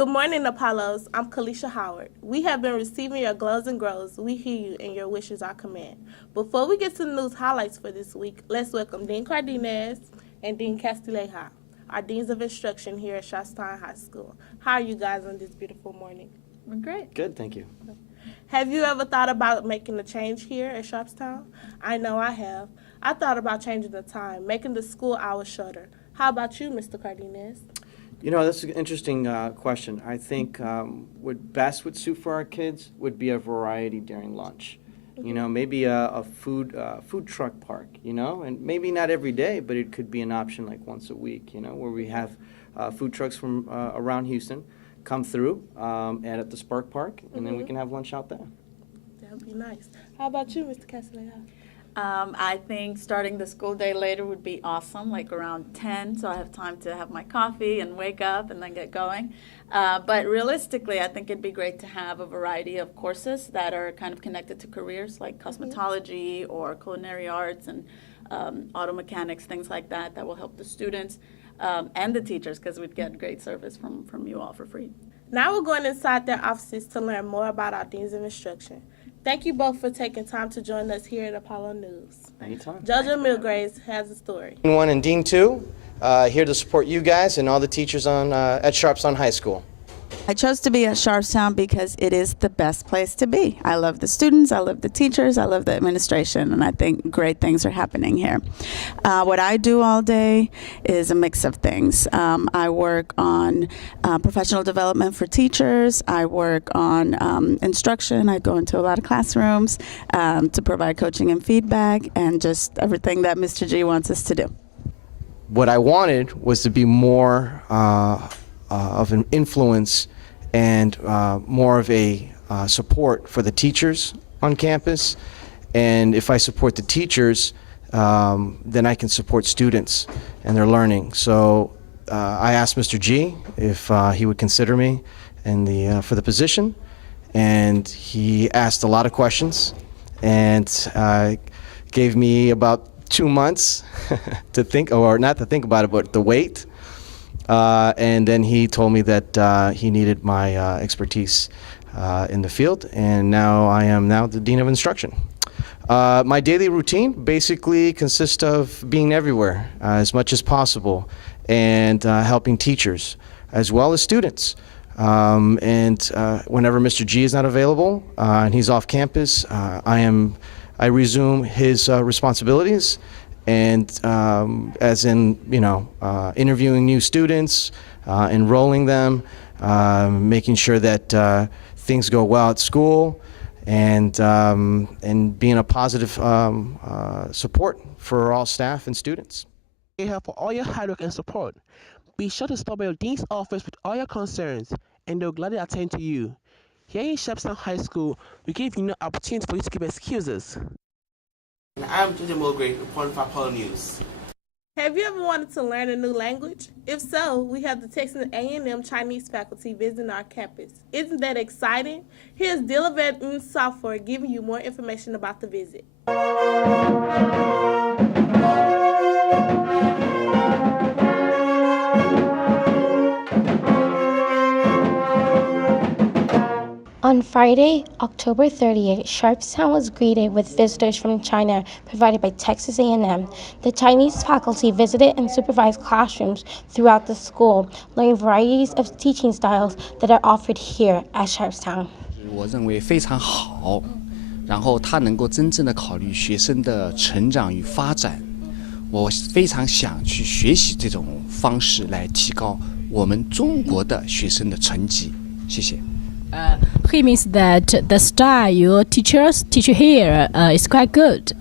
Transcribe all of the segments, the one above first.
Good morning, Apollos. I'm Kalisha Howard. We have been receiving your glows and grows. We hear you, and your wishes are command. Before we get to the news highlights for this week, let's welcome Dean Cardenas and Dean Castileja, our Deans of Instruction here at Sharpstown High School. How are you guys on this beautiful morning? We're great. Good, thank you. Have you ever thought about making a change here at Sharpstown? I know I have. I thought about changing the time, making the school hours shorter. How about you, Mr. Cardenas? You know, that's an interesting question. I think what best would suit for our kids would be a variety during lunch. You know, maybe a food truck park, you know, and maybe not every day, but it could be an option like once a week, you know, where we have food trucks from around Houston come through and at the Spark Park, and then we can have lunch out there. That would be nice. How about you, Mr. Castileja? I think starting the school day later would be awesome, like around 10, so I have time to have my coffee and wake up and then get going. But realistically, I think it'd be great to have a variety of courses that are kind of connected to careers like cosmetology or culinary arts and auto mechanics, things like that, that will help the students and the teachers, because we'd get great service from you all for free. Now we're going inside their offices to learn more about our Deans of Instruction. Thank you both for taking time to join us here at Apollo News. Anytime. JoJo Milgraves has a story. Dean 1 and Dean 2, here to support you guys and all the teachers at Sharpstown High School. I chose to be at Sharpstown because it is the best place to be. I love the students, I love the teachers, I love the administration, and I think great things are happening here. What I do all day is a mix of things. I work on professional development for teachers. I work on instruction. I go into a lot of classrooms to provide coaching and feedback and just everything that Mr. G wants us to do. What I wanted was to be more of an influence and more of a support for the teachers on campus. And if I support the teachers, then I can support students and their learning. So I asked Mr. G if he would consider me for the position, and he asked a lot of questions and gave me about 2 months to think, or not to think about it, but to wait. And then he told me that he needed my expertise in the field, and now I am the Dean of Instruction. My daily routine basically consists of being everywhere as much as possible and helping teachers as well as students. And whenever Mr. G is not available and he's off campus, I resume his responsibilities. And as in, you know, interviewing new students, enrolling them, making sure that things go well at school, and being a positive support for all staff and students. Thank you for all your hard work and support. Be sure to stop by your dean's office with all your concerns, and they'll gladly attend to you. Here in Sharpstown High School, we give you no opportunity for you to give excuses. I'm JoJo Milgraves, reporting for Apollo News. Have you ever wanted to learn a new language? If so, we have the Texas A&M Chinese faculty visiting our campus. Isn't that exciting? Here's Dilavet Software giving you more information about the visit. On Friday, October 30th, Sharpstown was greeted with visitors from China provided by Texas A&M. The Chinese faculty visited and supervised classrooms throughout the school, learning varieties of teaching styles that are offered here at Sharpstown. 我认为非常好，然后他能够真正的考虑学生的成长与发展。我非常想去学习这种方式来提高我们中国的学生的成绩。谢谢。 He means that the style your teachers teach here is quite good.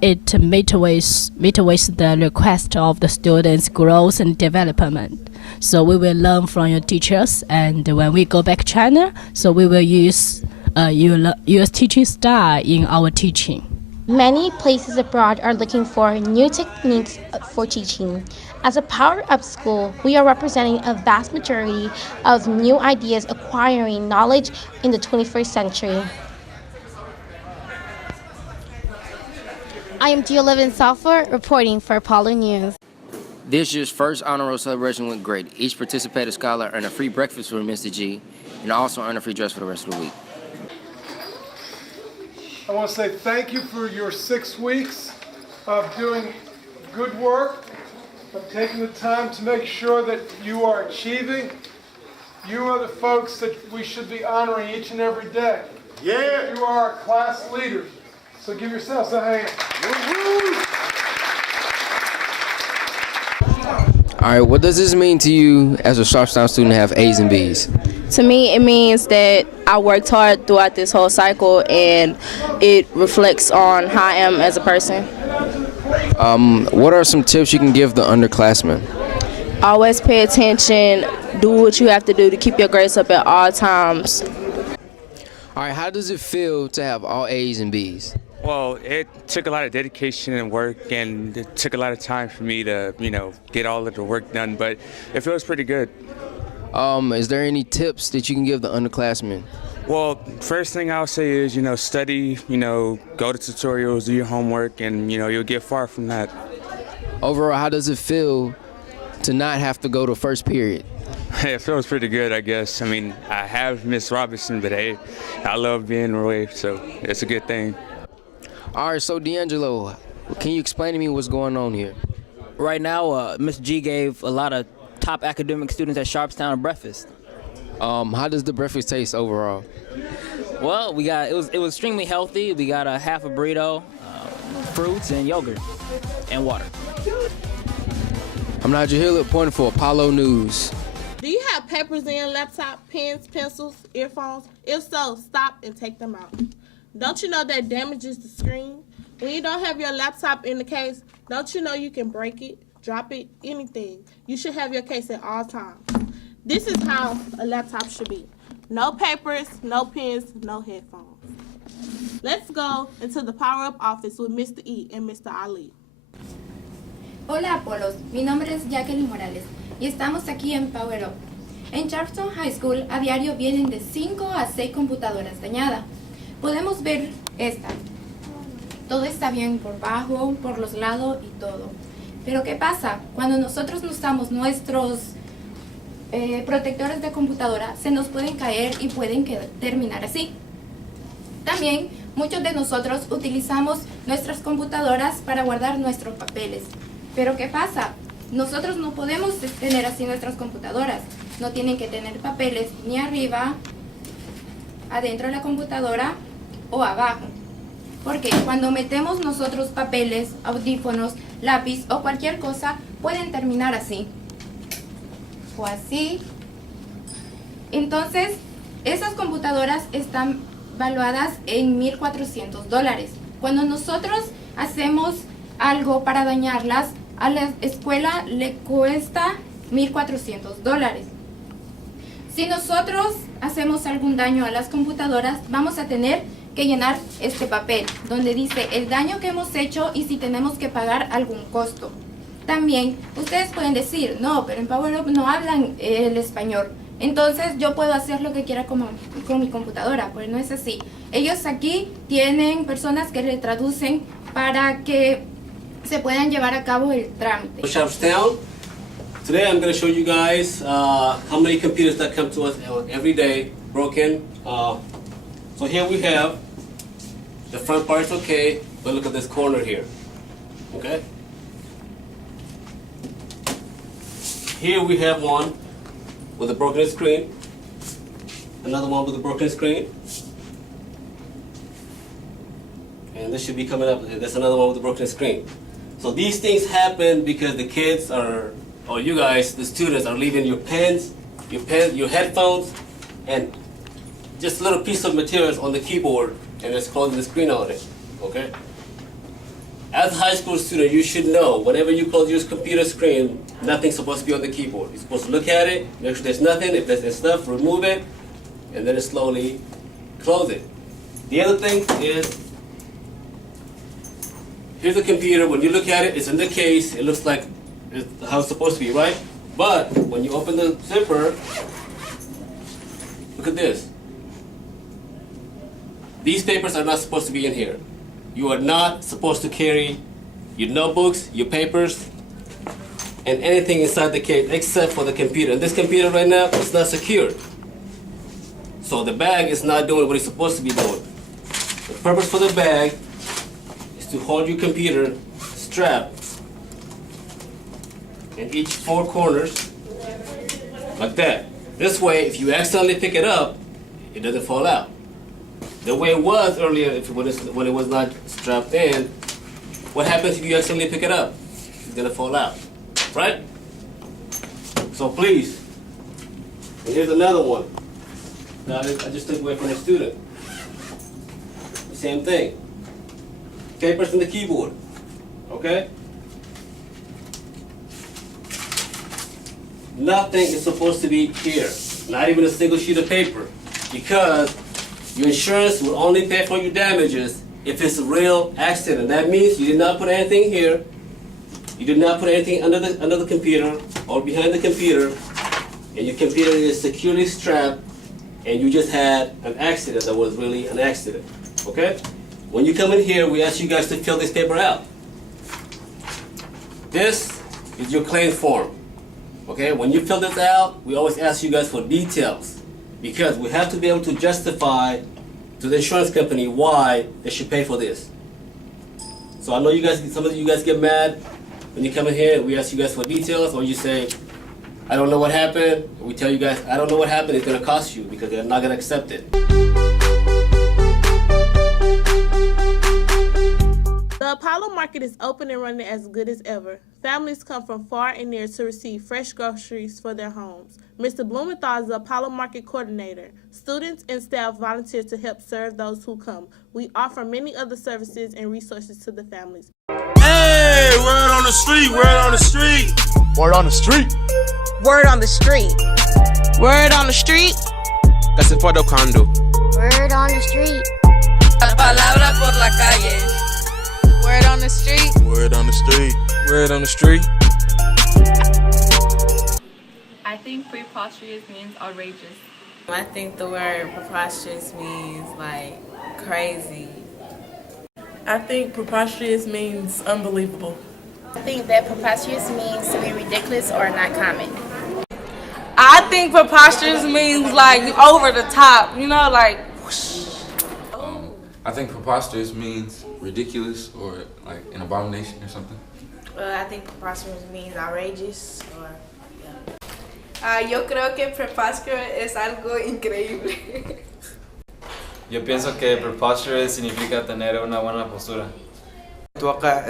It meets with the request of the students' growth and development. So we will learn from your teachers, and when we go back to China, so we will use your teaching style in our teaching. Many places abroad are looking for new techniques for teaching. As a power-up school, we are representing a vast majority of new ideas acquiring knowledge in the 21st century. I am Dilavet Software reporting for Apollo News. This year's first honor roll celebration went great. Each participating scholar earned a free breakfast from Mr. G and also earned a free dress for the rest of the week. I want to say thank you for your 6 weeks of doing good work, of taking the time to make sure that you are achieving. You are the folks that we should be honoring each and every day. Yeah. You are our class leaders. So give yourselves a hand. All right, what does this mean to you as a Sharpstown student to have A's and B's? To me, it means that I worked hard throughout this whole cycle, and it reflects on how I am as a person. What are some tips you can give the underclassmen? Always pay attention, do what you have to do to keep your grades up at all times. All right, how does it feel to have all A's and B's? Well, it took a lot of dedication and work, and it took a lot of time for me to, get all of the work done, but it feels pretty good. Is there any tips that you can give the underclassmen? Well, first thing I'll say is, study, go to tutorials, do your homework, and, you'll get far from that. Overall, how does it feel to not have to go to first period? It feels pretty good, I guess. I mean, I have Miss Robinson, but hey, I love being away, so it's a good thing. All right, so D'Angelo, can you explain to me what's going on here? Right now, Ms. G gave a lot of top academic students at Sharpstown a breakfast. How does the breakfast taste overall? Well, it was extremely healthy. We got a half a burrito, fruits and yogurt, and water. I'm Nigel Hill reporting for Apollo News. Do you have papers in your laptop, pens, pencils, earphones? If so, stop and take them out. Don't you know that damages the screen? When you don't have your laptop in the case, don't you know you can break it, drop it, anything? You should have your case at all times. This is how a laptop should be. No papers, no pens, no headphones. Let's go into the Power Up office with Mr. E and Mr. Ali. Hola Apolos, mi nombre es Jacqueline Morales y estamos aquí en Power Up. En Sharpstown High School a diario vienen de 5 a 6 computadoras dañadas. Podemos ver esta. Todo está bien por bajo, por los lados y todo. Pero ¿qué pasa? Cuando nosotros no usamos nuestros protectores de computadora, se nos pueden caer y pueden terminar así. También muchos de nosotros utilizamos nuestras computadoras para guardar nuestros papeles. Pero ¿qué pasa? Nosotros no podemos tener así nuestras computadoras. No tienen que tener papeles ni arriba, adentro de la computadora o abajo. Porque cuando metemos nosotros papeles, audífonos, lápiz o cualquier cosa, pueden terminar así. O así. Entonces, esas computadoras están valuadas en $1,400. Cuando nosotros hacemos algo para dañarlas, a la escuela le cuesta $1,400. Si nosotros hacemos algún daño a las computadoras, vamos a tener que llenar este papel donde dice el daño que hemos hecho y si tenemos que pagar algún costo. También ustedes pueden decir, no, pero en Power Up no hablan el español. Entonces yo puedo hacer lo que quiera con mi computadora, pues no es así. Ellos aquí tienen personas que le traducen para que se puedan llevar a cabo el trámite. Sharpstown. Today I'm going to show you guys how many computers that come to us every day broken. So here we have the front part's okay, but look at this corner here. Okay? Here we have one with a broken screen, another one with a broken screen, and this should be coming up. There's another one with a broken screen. So these things happen because the kids are, or you guys, the students, are leaving your pens, your headphones, and just a little piece of materials on the keyboard, and it's closing the screen on it. Okay? As a high school student, you should know whenever you close your computer screen, nothing's supposed to be on the keyboard. You're supposed to look at it, make sure there's nothing. If there's stuff, remove it, and then slowly close it. The other thing is, here's a computer. When you look at it, it's in the case. It looks like it's how it's supposed to be, right? But when you open the zipper, look at this. These papers are not supposed to be in here. You are not supposed to carry your notebooks, your papers and anything inside the cage except for the computer. And this computer right now is not secured. So the bag is not doing what it's supposed to be doing. The purpose for the bag is to hold your computer strapped in each four corners like that. This way, if you accidentally pick it up, it doesn't fall out. The way it was earlier, when it was not strapped in, what happens if you accidentally pick it up? It's gonna fall out, right? So please, and here's another one. Now I just took away from the student. Same thing. Papers in the keyboard, okay? Nothing is supposed to be here, not even a single sheet of paper, because your insurance will only pay for your damages if it's a real accident. That means you did not put anything here, you did not put anything under the computer or behind the computer, and your computer is securely strapped, and you just had an accident that was really an accident, okay? When you come in here, we ask you guys to fill this paper out. This is your claim form. Okay, when you fill this out, we always ask you guys for details because we have to be able to justify to the insurance company why they should pay for this. So I know you guys, some of you guys get mad when you come in here and we ask you guys for details, or you say, I don't know what happened. We tell you guys, I don't know what happened, it's gonna cost you because they're not gonna accept it. The Apollo Market is open and running as good as ever. Families come from far and near to receive fresh groceries for their homes. Mr. Blumenthal is the Apollo Market Coordinator. Students and staff volunteer to help serve those who come. We offer many other services and resources to the families. Hey, word on the street, word on the street. Word on the street. Word on the street. Word on the street. That's it for the condo. Word on the street. La palabra por la calle. Word on the street. Word on the street. Word on the street. I think preposterous means outrageous. I think the word preposterous means like crazy. I think preposterous means unbelievable. I think that preposterous means to be ridiculous or not common. I think preposterous means like over the top, you know, like whoosh. I think preposterous means ridiculous or like an abomination or something. I think preposterous means outrageous or Yo creo que preposterous es algo increíble. Yo pienso que preposterous significa tener una buena postura. أتوقع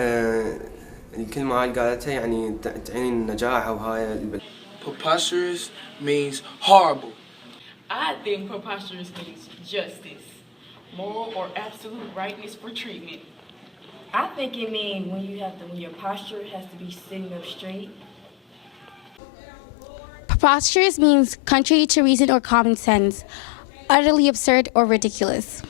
الكلمة اللي قالتها يعني تعني النجاح وهاي Preposterous means horrible. I think preposterous means justice, moral or absolute rightness for treatment. I think it means when your posture has to be sitting up straight. Preposterous means contrary to reason or common sense, utterly absurd or ridiculous.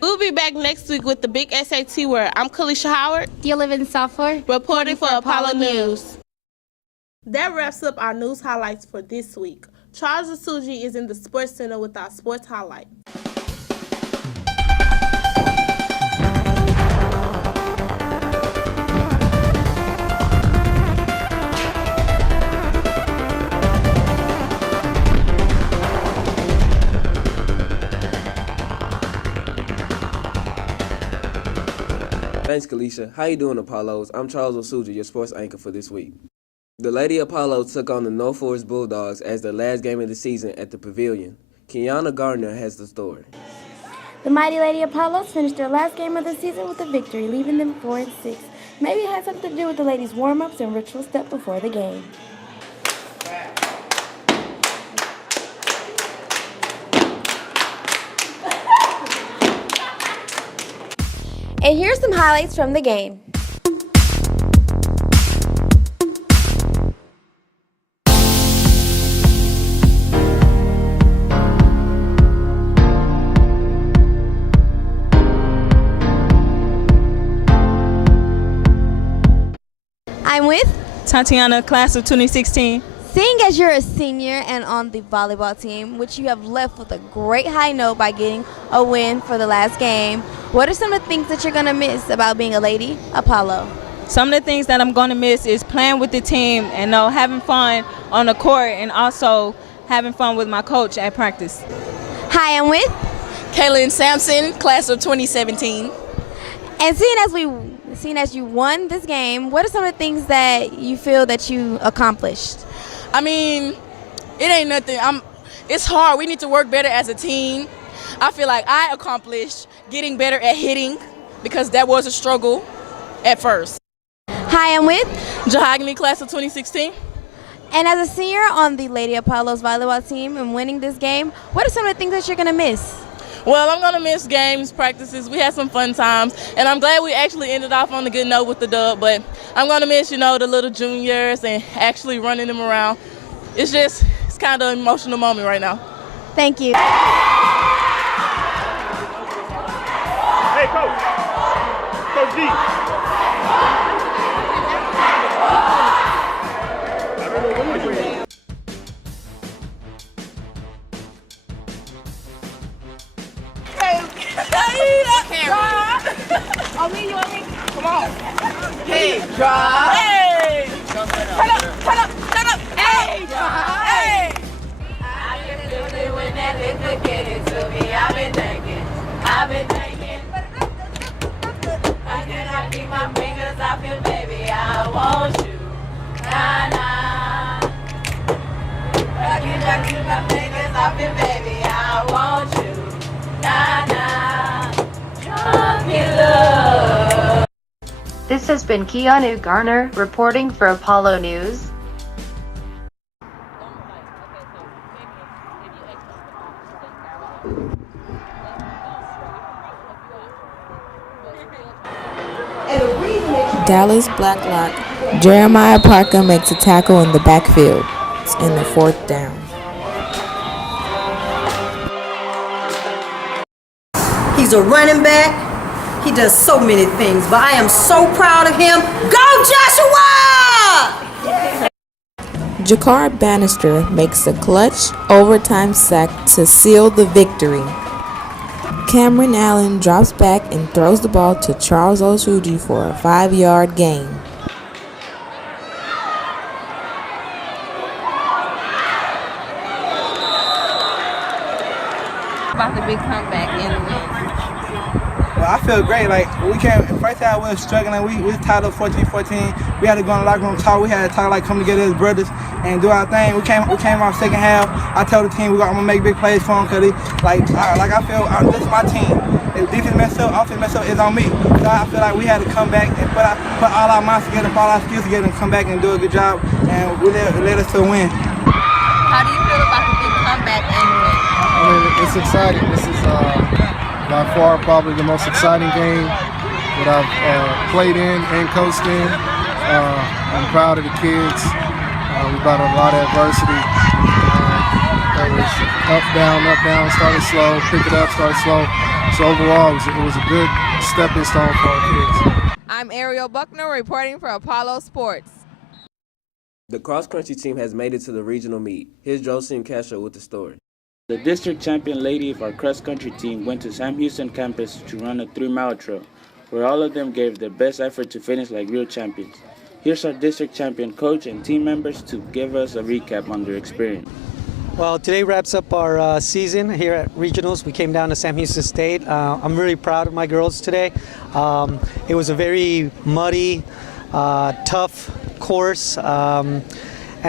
We'll be back next week with the big SAT word. I'm Kalisha Howard. Do you live in Southport? Reporting for Apollo News. That wraps up our news highlights for this week. Charles Asuji is in the Sports Center with our sports highlight. Thanks, Kalisha. How you doing, Apollos? I'm Charles Osuja, your sports anchor for this week. The Lady Apollos took on the North Forest Bulldogs as their last game of the season at the Pavilion. Kiana Gardner has the story. The mighty Lady Apollos finished their last game of the season with a victory, leaving them 4-6. Maybe it had something to do with the ladies' warm-ups and ritual step before the game. And here's some highlights from the game. I'm with Tatiana, class of 2016. Seeing as you're a senior and on the volleyball team, which you have left with a great high note by getting a win for the last game, what are some of the things that you're going to miss about being a Lady Apollo? some of the things that I'm going to miss is playing with the team and having fun on the court and also having fun with my coach at practice. Hi, I'm with Kaylin Sampson, class of 2017. And seeing as you won this game, what are some of the things that you feel that you accomplished? I mean, it ain't nothing. It's hard. We need to work better as a team. I feel like I accomplished getting better at hitting because that was a struggle at first. Hi, I'm with Jahagni, class of 2016. And as a senior on the Lady Apollos volleyball team and winning this game, what are some of the things that you're going to miss? Well, I'm going to miss games, practices. We had some fun times, and I'm glad we actually ended off on a good note with the dub, but I'm going to miss, the little juniors and actually running them around. It's kind of an emotional moment right now. Thank you. Hey, Coach. Coach D. Oh, me, you want me? Come on. Hey, drop. Hey. Turn up. Hey, drop. Hey. I've been doing when that liquor get it to me. I've been thinking. I cannot keep my fingers off you, baby. I want you. Nah. I cannot keep my fingers off you, baby. I want you. Nah. Drop me love. This has been Keanu Garner reporting for Apollo News. Dallas Blacklock. Jeremiah Parker makes a tackle in the backfield. It's in the 4th down. He's a running back. He does so many things, but I am so proud of him. Go Joshua! Jakar Bannister makes a clutch overtime sack to seal the victory. Cameron Allen drops back and throws the ball to Charles Osuji for a 5-yard gain. About the big comeback in the win. Well, I feel great. Like, we came, first time we were struggling. We was tied up 14-14. We had to go in the locker room talk. We had to talk, come together as brothers and do our thing. We came off second half. I told the team I'm gonna make big plays for them because I feel this is my team. If defense mess up, offense mess up, it's on me. So I feel like we had to come back and put all our minds together, put all our skills together, and come back and do a good job. And we led us to a win. How do you feel about the big comeback and win? I mean, it's exciting. This is by far probably the most exciting game that I've played in and coached in. I'm proud of the kids. We got a lot of adversity. It was up, down, started slow, pick it up, started slow. So overall, it was a good stepping stone for our kids. I'm Ariel Buckner reporting for Apollo Sports. The cross-country team has made it to the regional meet. Here's Josephine Castro with the story. The district champion lady of our cross-country team went to Sam Houston campus to run a 3-mile trail, where all of them gave their best effort to finish like real champions. Here's our district champion coach and team members to give us a recap on their experience. Well, today wraps up our season here at Regionals. We came down to Sam Houston State. I'm really proud of my girls today. It was a very muddy, tough course, and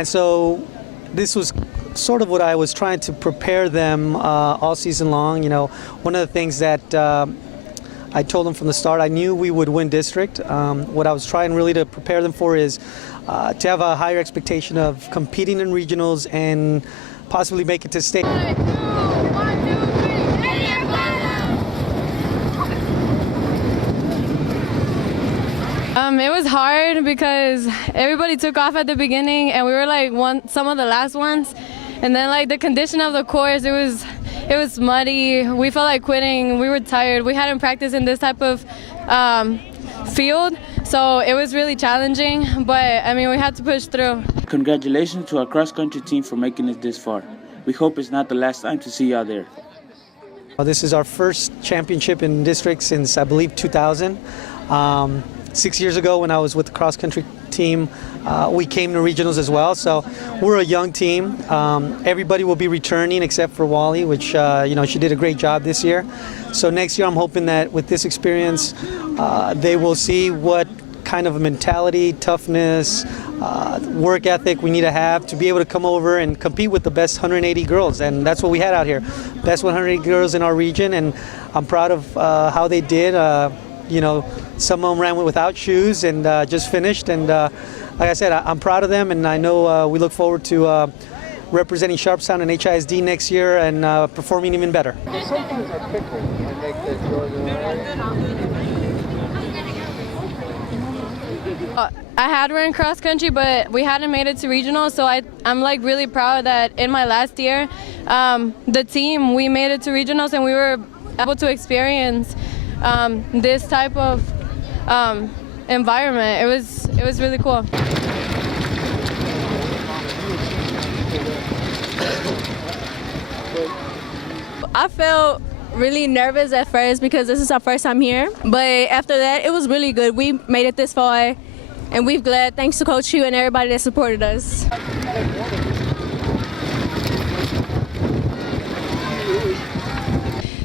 so this was sort of what I was trying to prepare them all season long. You know, one of the things that I told them from the start, I knew we would win district. What I was trying really to prepare them for is to have a higher expectation of competing in regionals and possibly make it to state. It was hard because everybody took off at the beginning and we were like some of the last ones, and then like the condition of the course, it was muddy. We felt like quitting. We were tired. We hadn't practiced in this type of field, so it was really challenging, but I mean, we had to push through. Congratulations to our cross-country team for making it this far. We hope it's not the last time to see y'all there. This is our first championship in district since, I believe, 2000. 6 years ago when I was with the cross country team, we came to regionals as well. So we're a young team. Everybody will be returning except for Wally, which she did a great job this year. So next year I'm hoping that with this experience, they will see what kind of mentality, toughness, work ethic we need to have to be able to come over and compete with the best 180 girls. And that's what we had out here. Best 180 girls in our region, and I'm proud of how they did. Some of them ran without shoes and just finished. And like I said, I'm proud of them, and I know we look forward to representing Sharpstown and HISD next year and performing even better. Sometimes I pickle and make that Georgia. I had run cross country, but we hadn't made it to regional, so I'm like really proud that in my last year, the team, we made it to regionals and we were able to experience this type of environment. It was really cool. I felt really nervous at first because this is our first time here, but after that it was really good. We made it this far and we're glad, thanks to Coach Hugh and everybody that supported us.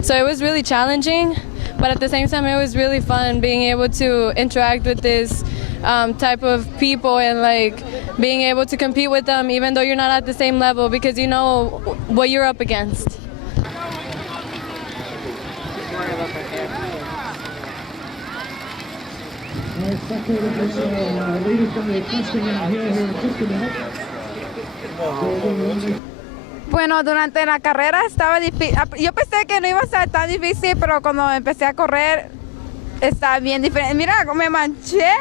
So it was really challenging, but at the same time it was really fun being able to interact with this type of people and like being able to compete with them even though you're not at the same level, because you know what you're up against. Bueno, durante la carrera estaba difícil. Yo pensé que no iba a ser tan difícil, pero cuando empecé a correr está bien diferente. Mira, me manché.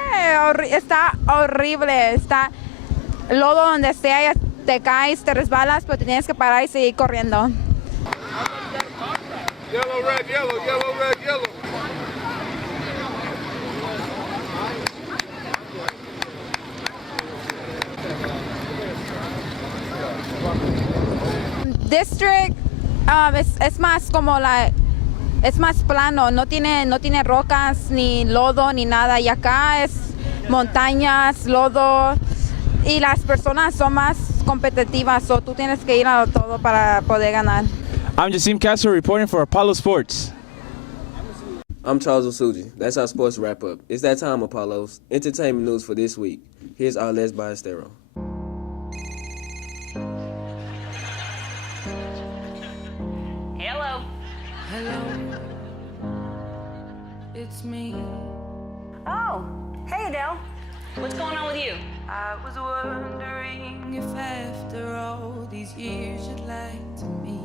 Está horrible. Está lodo donde sea, te caes, te resbalas, pero tienes que parar y seguir corriendo. Yellow, red, yellow, yellow, red, yellow. District es más como es más plano, no tiene rocas ni lodo ni nada, y acá es montañas, lodo, y las personas son más competitivas, so tú tienes que ir a todo para poder ganar. I'm Jasim Castro reporting for Apollo Sports. I'm Charles Osuji. That's our sports wrap up. It's that time, Apollos. Entertainment news for this week. Here's Arles Ballesteros. Hello. Hello, it's me. Oh, hey Adele. What's going on with you? I was wondering if after all these years you'd like to meet.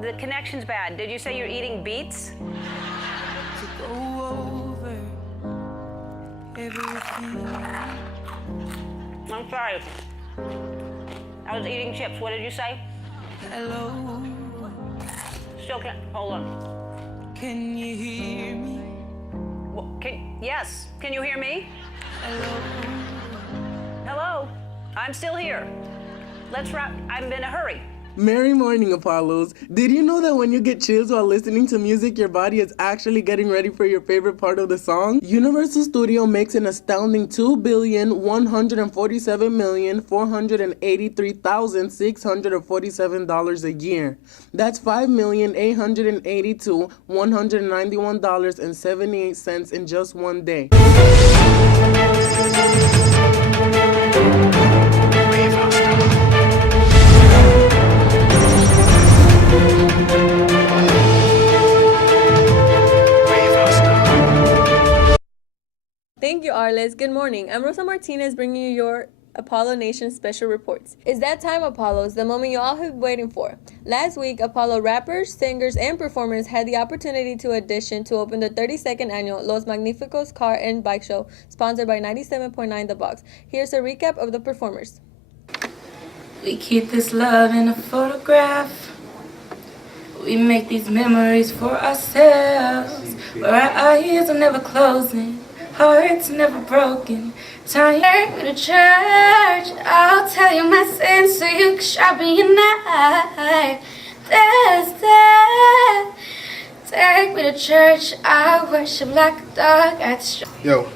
The connection's bad. Did you say you're eating beets? To go over everything. I'm sorry. I was eating chips. What did you say? Hello. Still can't. Hold on. Can you hear me? Yes. Can you hear me? Hello. Hello. I'm still here. Let's wrap. I'm in a hurry. Merry morning, Apollos. Did you know that when you get chills while listening to music, your body is actually getting ready for your favorite part of the song? Universal Studio makes an astounding $2,147,483,647 a year. That's $5,882,191.78 in just one day. Thank you, Arles. Good morning. I'm Rosa Martinez bringing you your Apollo Nation special reports. It's that time, Apollos, the moment you all have been waiting for. Last week, Apollo rappers, singers, and performers had the opportunity to audition to open the 32nd annual Los Magnificos Car and Bike Show, sponsored by 97.9 The Box. Here's a recap of the performers. We keep this love in a photograph. We make these memories for ourselves, where our eyes are never closing, hearts never broken. Tired with a church, I'll tell you my sins so you can sharpen your knife. There's that Take me to church, I worship like a dog at the Yo.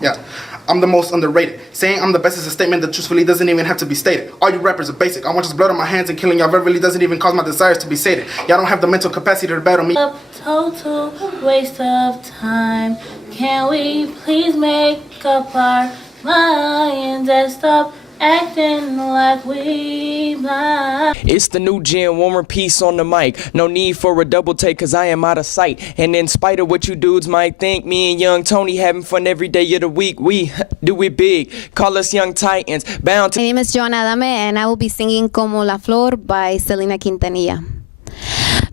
Yeah. I'm the most underrated. Saying I'm the best is a statement that truthfully doesn't even have to be stated. All you rappers are basic. I want just blood on my hands and killing y'all really doesn't even cause my desires to be sated. Y'all don't have the mental capacity to battle me. Total waste of time. Can we please make up our minds and stop acting like we blind? It's the new Gen Warmer piece on the mic. No need for a double take cause I am out of sight. And in spite of what you dudes might think, me and young Tony having fun every day of the week. We do it big. Call us Young Titans. Bound to. My name is Joanna Adame and I will be singing Como la Flor by Selena Quintanilla.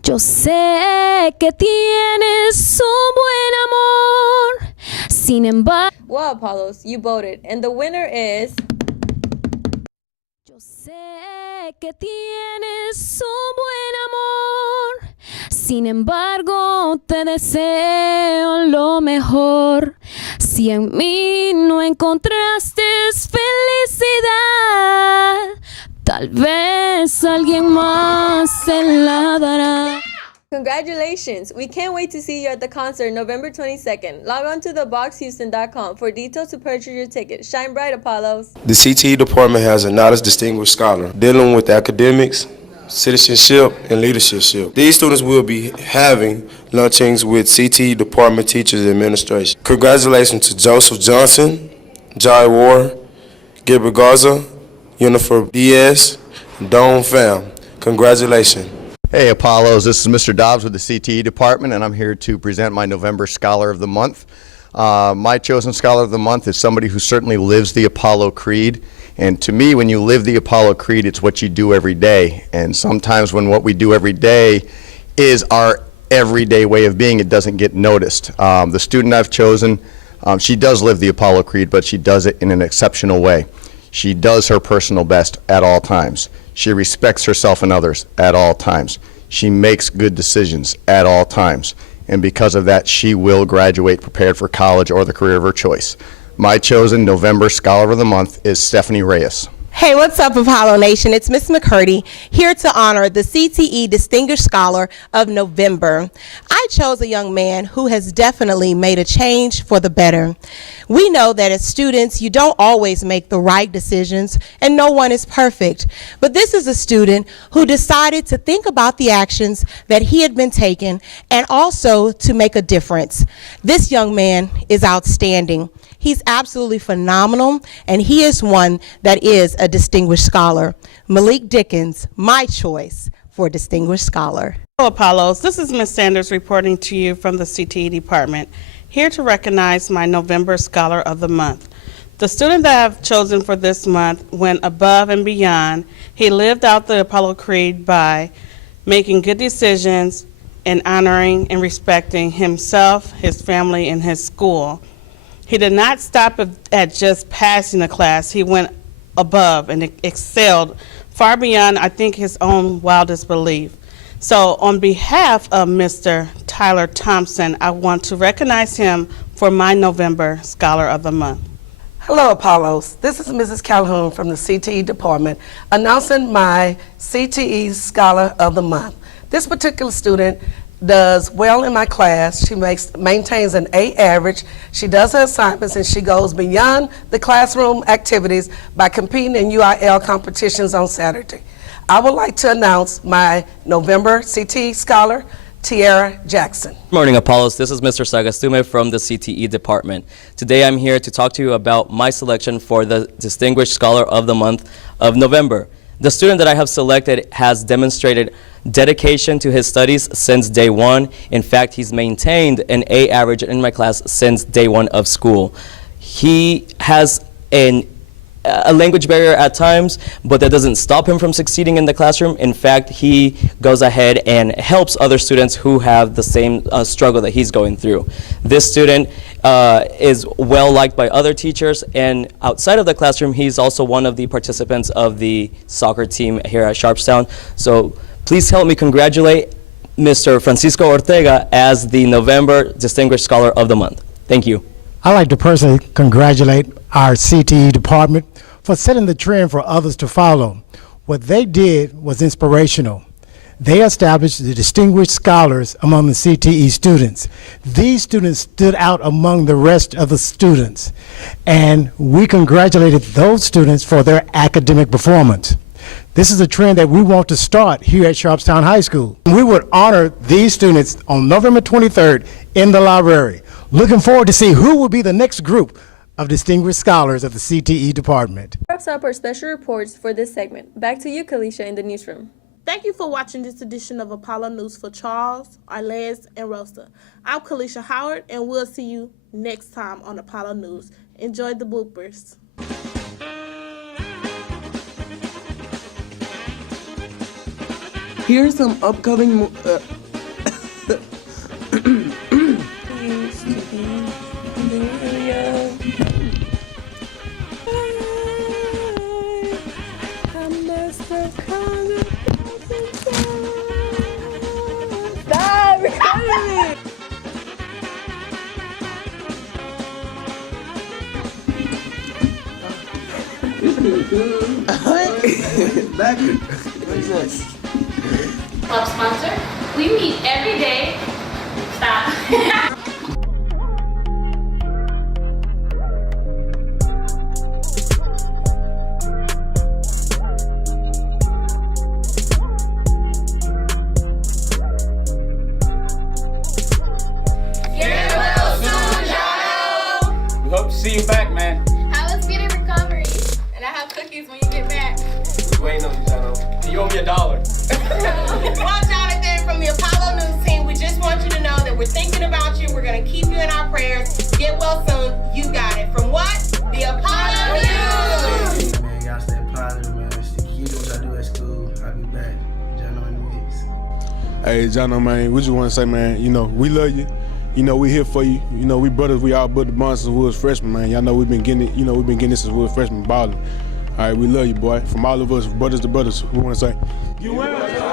Yo sé que tienes un buen amor. Sin embargo. Well, Apollos, you voted. And the winner is. Sé que tienes un buen amor, sin embargo te deseo lo mejor. Si en mí no encontraste felicidad, tal vez alguien más se la dará. Congratulations! We can't wait to see you at the concert November 22nd. Log on to theboxhouston.com for details to purchase your ticket. Shine bright, Apollos. The CTE department has a Knowledge Distinguished Scholar dealing with academics, citizenship, and leadership. These students will be having lunchings with CTE department teachers and administration. Congratulations to Joseph Johnson, Jai Ward, Gilbert Garza, Unifer Diaz, and Don Pham. Congratulations. Hey Apollos, this is Mr. Dobbs with the CTE department and I'm here to present my November Scholar of the Month. My chosen Scholar of the Month is somebody who certainly lives the Apollo Creed, and to me when you live the Apollo Creed it's what you do every day, and sometimes when what we do every day is our everyday way of being, it doesn't get noticed. The student I've chosen, she does live the Apollo Creed, but she does it in an exceptional way. She does her personal best at all times. She respects herself and others at all times. She makes good decisions at all times. And because of that, she will graduate prepared for college or the career of her choice. My chosen November Scholar of the Month is Stephanie Reyes. Hey, what's up, Apollo Nation? It's Miss McCurdy here to honor the CTE Distinguished Scholar of November. I chose a young man who has definitely made a change for the better. We know that as students, you don't always make the right decisions, and no one is perfect. But this is a student who decided to think about the actions that he had been taking and also to make a difference. This young man is outstanding. He's absolutely phenomenal, and he is one that is a distinguished scholar. Malik Dickens, my choice for Distinguished Scholar. Hello, Apollos. This is Ms. Sanders reporting to you from the CTE department, here to recognize my November Scholar of the Month. The student that I've chosen for this month went above and beyond. He lived out the Apollo Creed by making good decisions and honoring and respecting himself, his family, and his school. He did not stop at just passing the class. He went above and excelled far beyond, I think, his own wildest belief. So on behalf of Mr. Tyler Thompson, I want to recognize him for my November Scholar of the Month. Hello, Apollos. This is Mrs. Calhoun from the CTE department announcing my CTE Scholar of the Month. This particular student does well in my class. She maintains an A average. She does her assignments and she goes beyond the classroom activities by competing in UIL competitions on Saturday. I would like to announce my November CTE Scholar, Tiara Jackson. Good morning, Apollos. This is Mr. Sagastume from the CTE department. Today I'm here to talk to you about my selection for the Distinguished Scholar of the Month of November. The student that I have selected has demonstrated dedication to his studies since day one. In fact, he's maintained an A average in my class since day one of school. He has a language barrier at times, but that doesn't stop him from succeeding in the classroom. In fact, he goes ahead and helps other students who have the same struggle that he's going through. This student is well liked by other teachers, and outside of the classroom, he's also one of the participants of the soccer team here at Sharpstown. So please help me congratulate Mr. Francisco Ortega as the November Distinguished Scholar of the Month. Thank you. I'd like to personally congratulate our CTE department for setting the trend for others to follow. What they did was inspirational. they established the Distinguished Scholars among the CTE students. These students stood out among the rest of the students, and we congratulated those students for their academic performance. This is a trend that we want to start here at Sharpstown High School. We would honor these students on November 23rd in the library. Looking forward to see who will be the next group of Distinguished Scholars of the CTE department. Wraps up our special reports for this segment. Back to you, Kalisha, in the newsroom. Thank you for watching this edition of Apollo News for Charles, Arlez, and Rosa. I'm Kalisha Howard, and we'll see you next time on Apollo News. Enjoy the bloopers. Here's some upcoming Stop recording! Club sponsor. We meet every day. Stop. We hope to see you back, man. How was getting recovery? And I have cookies when you get back. We waiting on you, Jono. You owe me $1. Well, Jonathan, from the Apollo News team, we just want you to know that we're thinking about you. We're going to keep you in our prayers. Get well soon. You got it. From what? The Apollo News. Man, y'all stay positive, man. Keep doing what y'all do at school. I'll be back. Jono in the mix. Hey, Jono, man, we just want to say, man, you know, we love you. You know, we here for you. You know, we brothers, we all but the bonds since we was freshmen, man. Y'all know we've been getting it, you know, we've been getting it since we was freshmen balling. All right, we love you, boy. From all of us, brothers to brothers, we want to say, you will.